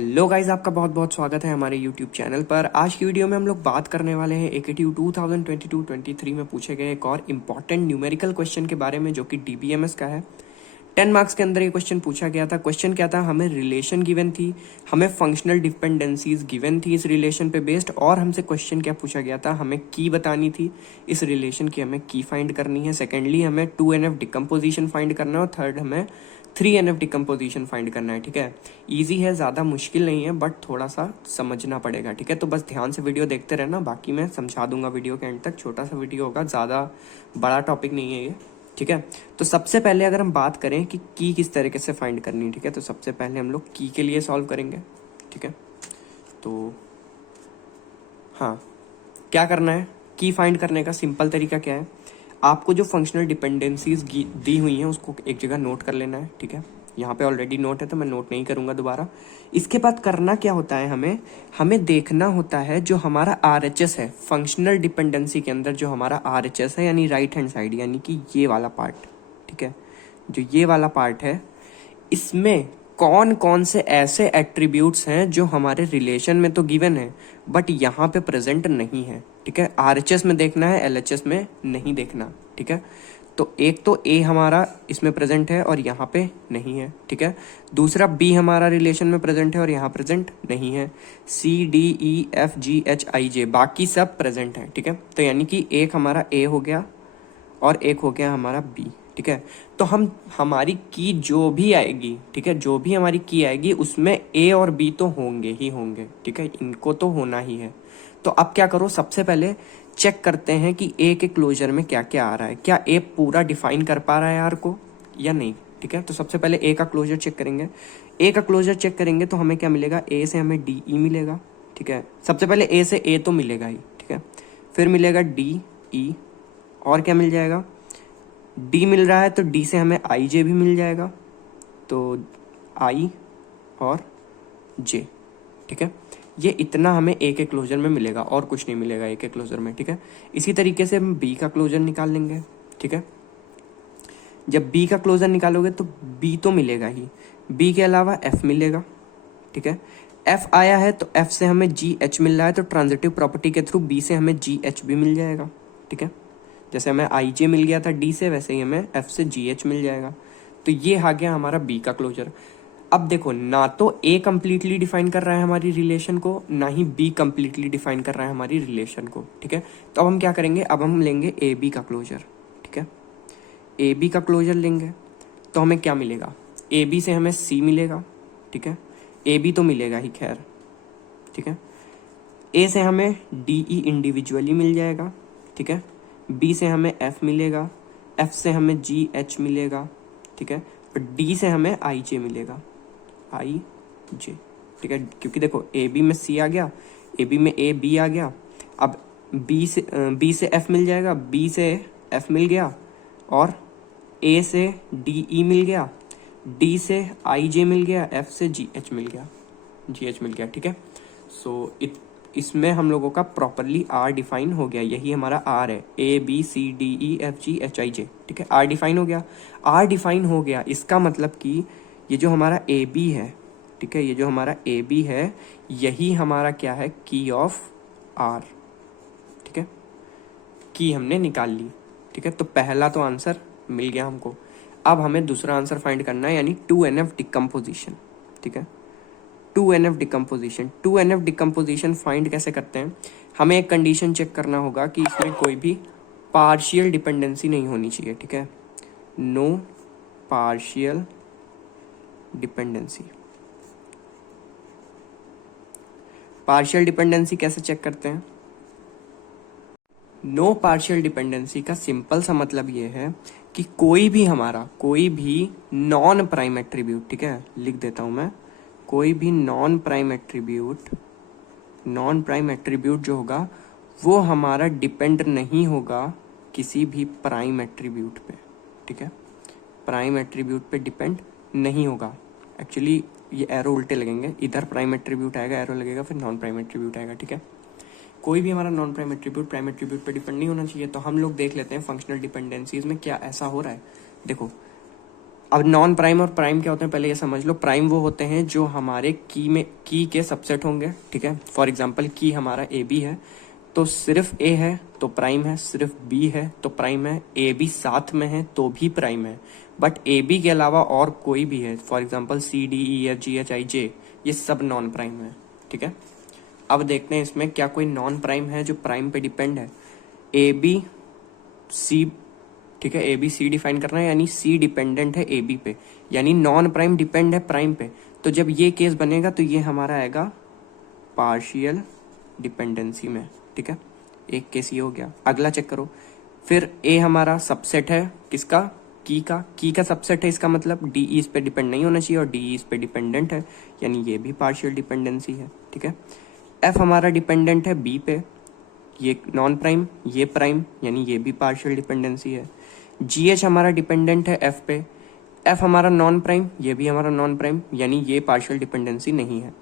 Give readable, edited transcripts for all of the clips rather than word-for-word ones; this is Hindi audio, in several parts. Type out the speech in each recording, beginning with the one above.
हेलो गाइस, आपका बहुत बहुत स्वागत है हमारे यूट्यूब चैनल पर। आज की वीडियो में हम लोग बात करने वाले हैं एकेटीयू 2022-23 में पूछे गए एक और इम्पॉर्टेंट न्यूमेरिकल क्वेश्चन के बारे में, जो कि डीबीएमएस का है। 10 मार्क्स के अंदर ये क्वेश्चन पूछा गया था। क्वेश्चन क्या था, हमें रिलेशन गिवन थी, हमें फंक्शनल डिपेंडेंसीज गिवन थी इस रिलेशन पे बेस्ड, और हमसे क्वेश्चन क्या पूछा गया था, हमें की बतानी थी इस रिलेशन की, हमें की फाइंड करनी है। सेकेंडली हमें 2NF डिकम्पोजिशन फाइंड करना है, और थर्ड हमें 3NF डिकम्पोजिशन फाइंड करना है। ठीक है, ईजी है, ज़्यादा मुश्किल नहीं है, बट थोड़ा सा समझना पड़ेगा। ठीक है, तो बस ध्यान से वीडियो देखते रहना, बाकी मैं समझा दूंगा वीडियो के एंड तक। छोटा सा वीडियो होगा, ज़्यादा बड़ा टॉपिक नहीं है ये। ठीक है, तो सबसे पहले अगर हम बात करें कि की किस तरीके से फाइंड करनी है, ठीक है, तो सबसे पहले हम लोग की के लिए सॉल्व करेंगे। ठीक है, तो हाँ, क्या करना है, की फाइंड करने का सिंपल तरीका क्या है, आपको जो फंक्शनल डिपेंडेंसीज दी हुई हैं उसको एक जगह नोट कर लेना है। ठीक है, यहाँ पे ऑलरेडी नोट है तो मैं नोट नहीं करूँगा दोबारा। इसके बाद करना क्या होता है, हमें देखना होता है जो हमारा RHS है फंक्शनल डिपेंडेंसी के अंदर, जो हमारा RHS है यानी राइट हैंड साइड, यानी कि ये वाला पार्ट। ठीक है, जो ये वाला पार्ट है, इसमें कौन कौन से ऐसे एट्रीब्यूट्स हैं जो हमारे रिलेशन में तो गिवन है बट यहाँ पे प्रेजेंट नहीं है। ठीक है, RHS में देखना है, LHS में नहीं देखना। ठीक है, तो एक तो A हमारा इसमें प्रेजेंट है और यहाँ पे नहीं है। ठीक है, दूसरा B हमारा रिलेशन में प्रेजेंट है और यहाँ प्रेजेंट नहीं है। CDEFGHIJ बाकी सब प्रेजेंट है। ठीक है, तो यानी कि एक हमारा A हो गया और एक हो गया हमारा B। ठीक है, तो हमारी की जो भी आएगी, ठीक है, जो भी हमारी की आएगी उसमें A और B तो होंगे ही होंगे। ठीक है, इनको तो होना ही है। तो अब क्या करो, सबसे पहले चेक करते हैं कि A के क्लोजर में क्या क्या आ रहा है, क्या A पूरा डिफाइन कर पा रहा है R को या नहीं। ठीक है, तो सबसे पहले A का क्लोजर चेक करेंगे। A का क्लोजर चेक करेंगे तो हमें क्या मिलेगा, A से हमें DE मिलेगा। ठीक है, सबसे पहले A से A तो मिलेगा ही। ठीक है, फिर मिलेगा DE, और क्या मिल जाएगा, D मिल रहा है तो D से हमें IJ भी मिल जाएगा, तो I और J। ठीक है, ये इतना हमें A के क्लोजर में मिलेगा और कुछ नहीं मिलेगा A के क्लोजर में। ठीक है, इसी तरीके से हम B का क्लोजर निकाल लेंगे। ठीक है, जब B का क्लोजर निकालोगे तो B तो मिलेगा ही, B के अलावा F मिलेगा। ठीक है, F आया है तो F से हमें GH मिल रहा है, तो ट्रांजिटिव प्रॉपर्टी के थ्रू B से हमें GH भी मिल जाएगा। ठीक है, जैसे हमें IJ मिल गया था D से, वैसे ही हमें F से GH मिल जाएगा। तो ये आ गया हमारा B का क्लोजर। अब देखो, ना तो A कंप्लीटली डिफाइन कर रहा है हमारी रिलेशन को, ना ही B कंप्लीटली डिफाइन कर रहा है हमारी रिलेशन को। ठीक है, तो अब हम क्या करेंगे, अब हम लेंगे AB का क्लोजर। ठीक है, AB का क्लोजर लेंगे तो हमें क्या मिलेगा, AB से हमें C मिलेगा। ठीक है, AB तो मिलेगा ही खैर। ठीक है, A से हमें DE इंडिविजुअली मिल जाएगा। ठीक है, B से हमें F मिलेगा, F से हमें GH मिलेगा। ठीक है, और D से हमें IJ मिलेगा, IJ। ठीक है, क्योंकि देखो AB में C आ गया, AB में AB आ गया, अब B से F मिल जाएगा, B से F मिल गया, और A से DE मिल गया, D से IJ मिल गया, F से GH मिल गया। ठीक है, सो इसमें हम लोगों का प्रॉपरली R डिफाइन हो गया, यही हमारा R है, ABCDEFGHIJ। ठीक है, R डिफाइन हो गया। R डिफाइन हो गया, इसका मतलब कि ये जो हमारा AB है, ठीक है, ये जो हमारा AB है, यही हमारा क्या है, की ऑफ R। ठीक है, की हमने निकाल ली। ठीक है, तो पहला तो आंसर मिल गया हमको। अब हमें दूसरा आंसर फाइंड करना है, यानी 2NF डिकम्पोजिशन। ठीक है, 2NF डिकम्पोजिशन फाइंड कैसे करते हैं, हमें एक कंडीशन चेक करना होगा कि इसमें कोई भी पार्शियल डिपेंडेंसी नहीं होनी चाहिए। ठीक है, no partial dependency. Partial dependency कैसे चेक करते हैं, नो पार्शियल डिपेंडेंसी का सिंपल सा मतलब ये है कि कोई भी नॉन प्राइम एट्रीब्यूट, ठीक है, लिख देता हूं मैं, कोई भी नॉन प्राइम एट्रीब्यूट जो होगा वो हमारा डिपेंड नहीं होगा किसी भी प्राइम एट्रीब्यूट पे। ठीक है, प्राइम एट्रीब्यूट पे डिपेंड नहीं होगा। एक्चुअली ये एरो उल्टे लगेंगे, इधर प्राइम एट्रीब्यूट आएगा, एरो लगेगा, फिर नॉन प्राइम एट्रीब्यूट आएगा। ठीक है, कोई भी हमारा non prime attribute prime attribute पे डिपेंड नहीं होना चाहिए। तो हम लोग देख लेते हैं फंक्शनल डिपेंडेंसीज में क्या ऐसा हो रहा है। देखो, अब नॉन प्राइम और प्राइम क्या होते हैं पहले ये समझ लो। प्राइम वो होते हैं जो हमारे की के सबसेट होंगे, ठीक है। फॉर एग्जांपल की हमारा ए बी है, तो सिर्फ ए है तो प्राइम है, सिर्फ बी है तो प्राइम है, ए बी साथ में है तो भी प्राइम है। बट ए बी के अलावा और कोई भी है, for example C D E F G H I J, ये सब नॉन प्राइम है, ठीक है। अब देखते हैं इसमें क्या कोई नॉन प्राइम है जो प्राइम पे डिपेंड है। ए बी सी, ठीक है, ए बी सी डिफाइन करना है, यानी सी डिपेंडेंट है ए बी पे, यानी नॉन प्राइम डिपेंड है प्राइम पे। तो जब ये केस बनेगा तो ये हमारा आएगा पार्शियल डिपेंडेंसी में, ठीक है। एक केस ये हो गया। अगला चेक करो, फिर ए हमारा सबसेट है किसका, की का सबसेट है, इसका मतलब डी ई इस पे डिपेंड नहीं होना चाहिए और डी ई इस पे डिपेंडेंट है, यानी ये भी पार्शियल डिपेंडेंसी है, ठीक है। एफ हमारा डिपेंडेंट है बी पे, ये नॉन प्राइम ये प्राइम, यानी ये भी पार्शियल डिपेंडेंसी है। जी एच हमारा डिपेंडेंट है एफ पे, एफ हमारा नॉन प्राइम ये भी हमारा नॉन प्राइम, यानी ये पार्शियल डिपेंडेंसी नहीं है।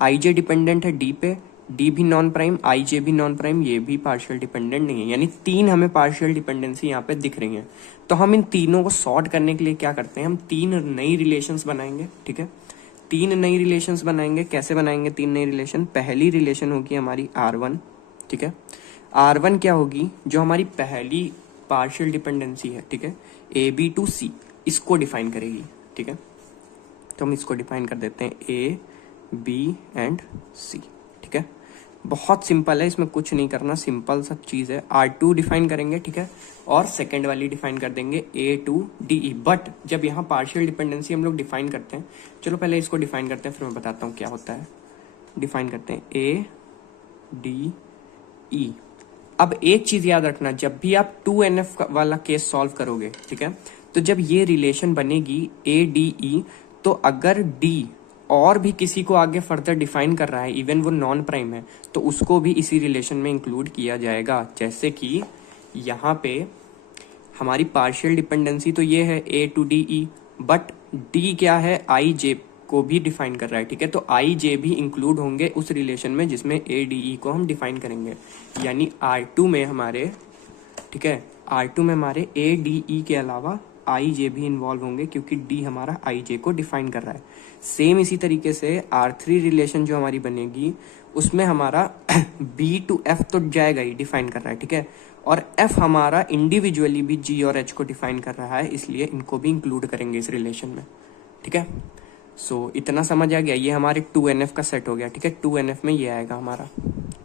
आई जे डिपेंडेंट है डी पे, डी भी नॉन प्राइम, आई जे भी नॉन प्राइम, ये भी पार्शियल डिपेंडेंट नहीं है, यानी तीन हमें पार्शियल डिपेंडेंसी यहाँ पे दिख रही है। तो हम इन तीनों को सॉर्ट करने के लिए क्या करते हैं, हम तीन नई रिलेशंस बनाएंगे, ठीक है। तीन नई रिलेशंस बनाएंगे। कैसे बनाएंगे तीन नई रिलेशन? पहली रिलेशन होगी हमारी R1, ठीक है। R1 क्या होगी, जो हमारी पहली पार्शियल डिपेंडेंसी है, ठीक है, ए बी टू सी, इसको डिफाइन करेगी, ठीक है। तो हम इसको डिफाइन कर देते हैं ए बी एंड सी, ठीक है। बहुत सिंपल है, इसमें कुछ नहीं करना, सिंपल सा चीज है। R2 डिफाइन करेंगे, ठीक है, और सेकेंड वाली डिफाइन कर देंगे ए टू डी ई। बट जब यहाँ पार्शियल डिपेंडेंसी हम लोग डिफाइन करते हैं, चलो पहले इसको डिफाइन करते हैं फिर मैं बताता हूँ क्या होता है। डिफाइन करते हैं ए डी ई। अब एक चीज याद रखना, जब भी आप 2NF वाला केस सॉल्व करोगे, ठीक है, तो जब ये रिलेशन बनेगी ए डी ई, तो अगर डी और भी किसी को आगे फर्दर डिफाइन कर रहा है, इवन वो नॉन प्राइम है, तो उसको भी इसी रिलेशन में इंक्लूड किया जाएगा। जैसे कि यहाँ पे हमारी पार्शियल डिपेंडेंसी तो ये है A to D E, but D क्या है, आई जे को भी डिफाइन कर रहा है, ठीक है। तो आई जे भी इंक्लूड होंगे उस रिलेशन में जिसमें ए डी ई को हम डिफाइन करेंगे, यानी R2 में हमारे, ठीक है, R2 में हमारे ए डी ई के अलावा आई जे भी इन्वॉल्व होंगे, क्योंकि डी हमारा आई जे को डिफाइन कर रहा है। सेम इसी तरीके से R3 रिलेशन जो हमारी बनेगी, उसमें हमारा बी टू एफ तो जाएगा ही, डिफाइन कर रहा है, ठीक है, और एफ हमारा इंडिविजुअली भी जी और एच को डिफाइन कर रहा है, इसलिए इनको भी इंक्लूड करेंगे इस रिलेशन में, ठीक है। सो इतना समझ आ गया, ये हमारे 2NF का सेट हो गया, ठीक है। 2NF में ये आएगा हमारा,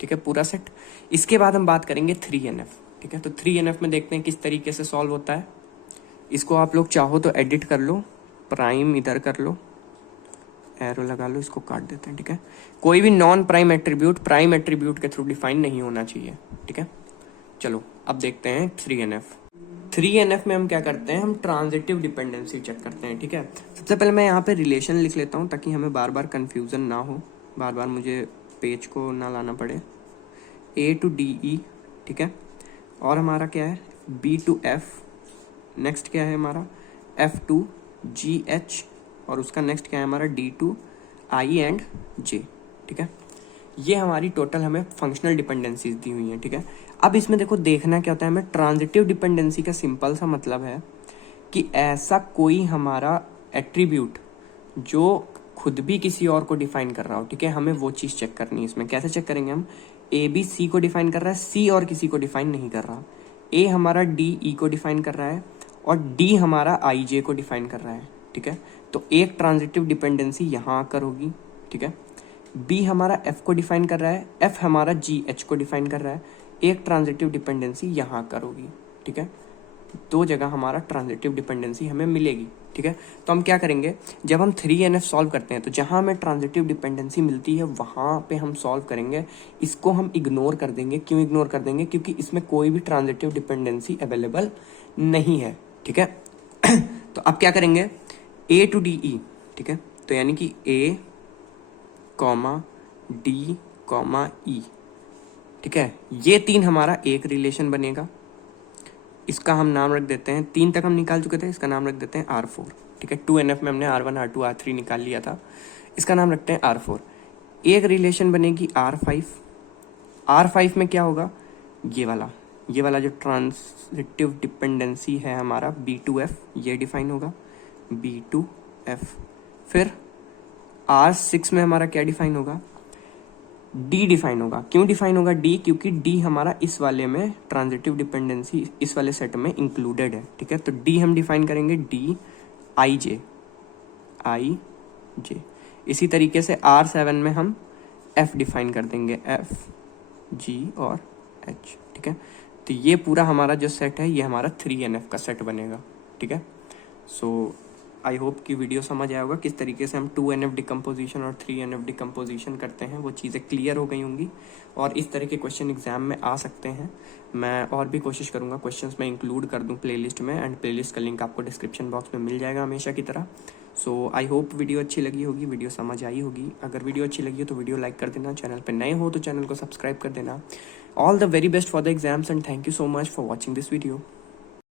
ठीक है, पूरा सेट। इसके बाद हम बात करेंगे 3NF, ठीक है। तो 3NF में देखते हैं किस तरीके से सॉल्व होता है। इसको आप लोग चाहो तो एडिट कर लो, प्राइम इधर कर लो, एरो लगा लो, इसको काट देते हैं, ठीक है। कोई भी non prime attribute prime attribute के थ्रू डिफाइन नहीं होना चाहिए, ठीक है। चलो अब देखते हैं 3NF। 3NF में हम क्या करते हैं, हम ट्रांजिटिव डिपेंडेंसी चेक करते हैं, ठीक है। सबसे पहले मैं यहाँ पे रिलेशन लिख लेता हूँ ताकि हमें बार बार कंफ्यूजन ना हो, बार बार मुझे पेज को ना लाना पड़े। ए टू डी ई, ठीक है, और हमारा क्या है बी टू एफ, नेक्स्ट क्या है हमारा एफ टू जी एच, और उसका नेक्स्ट क्या है हमारा डी टू आई एंड जे, ठीक है। ये हमारी टोटल हमें फंक्शनल डिपेंडेंसीज दी हुई हैं, ठीक है। अब इसमें देखो देखना क्या होता है हमें, ट्रांजिटिव डिपेंडेंसी का सिंपल सा मतलब है कि ऐसा कोई हमारा एट्रीब्यूट जो खुद भी किसी और को डिफाइन कर रहा हो, ठीक है, हमें वो चीज़ चेक करनी है। इसमें कैसे चेक करेंगे हम, ए बी सी को डिफाइन कर रहा है, सी और किसी को डिफाइन नहीं कर रहा, ए हमारा डी ई को डिफाइन कर रहा है और डी हमारा आई जे को डिफाइन कर रहा है, ठीक है। तो एक ट्रांजिटिव डिपेंडेंसी यहाँ आकर होगी, ठीक है। बी हमारा एफ को डिफाइन कर रहा है, एफ हमारा जी एच को डिफाइन कर रहा है, एक ट्रांजिटिव डिपेंडेंसी यहाँ आकर होगी, ठीक है। दो जगह हमारा ट्रांजिटिव डिपेंडेंसी हमें मिलेगी, ठीक है। तो हम क्या करेंगे, जब हम 3NF सॉल्व करते हैं तो जहाँ हमें ट्रांजिटिव डिपेंडेंसी मिलती है वहाँ पे हम सॉल्व करेंगे, इसको हम इग्नोर कर देंगे। क्यों इग्नोर कर देंगे, क्योंकि इसमें कोई भी ट्रांजिटिव डिपेंडेंसी अवेलेबल नहीं है, ठीक है। तो अब क्या करेंगे, ए टू डी ई, ठीक है, तो यानी कि ए कॉमा डी कॉमा ई, ठीक है, ये तीन हमारा एक रिलेशन बनेगा। इसका हम नाम रख देते हैं, तीन तक हम निकाल चुके थे, इसका नाम रख देते हैं R4, ठीक है। 2NF में हमने R1 R2 R3 निकाल लिया था, इसका नाम रखते हैं R4। एक रिलेशन बनेगी R5। R5 में क्या होगा, ये वाला जो ट्रांजिटिव डिपेंडेंसी है हमारा B2F, ये डिफाइन होगा। B2F। फिर R6 में हमारा क्या डिफाइन होगा, D डिफाइन होगा। क्यों डिफाइन होगा D, क्योंकि D हमारा इस वाले में ट्रांजिटिव डिपेंडेंसी इस वाले सेट में इंक्लूडेड है, ठीक है। तो D हम डिफाइन करेंगे D I J। इसी तरीके से R7 में हम F डिफाइन कर देंगे, F G और H, ठीक है। तो ये पूरा हमारा जो सेट है ये हमारा 3NF का सेट बनेगा, ठीक है। सो आई होप कि वीडियो समझ आया होगा किस तरीके से हम 2NF डिकम्पोजिशन और 3NF डिकम्पोजिशन करते हैं, वो चीज़ें क्लियर हो गई होंगी। और इस तरह के क्वेश्चन एग्जाम में आ सकते हैं। मैं और भी कोशिश करूँगा क्वेश्चंस में इंक्लूड कर दूँ प्लेलिस्ट में, एंड प्लेलिस्ट का लिंक आपको डिस्क्रिप्शन बॉक्स में मिल जाएगा हमेशा की तरह। सो आई होप वीडियो अच्छी लगी होगी, वीडियो समझ आई होगी। अगर वीडियो अच्छी लगी हो तो वीडियो लाइक कर देना, चैनल पर नए हो तो चैनल को सब्सक्राइब कर देना। All the very best for the exams and thank you so much for watching this video.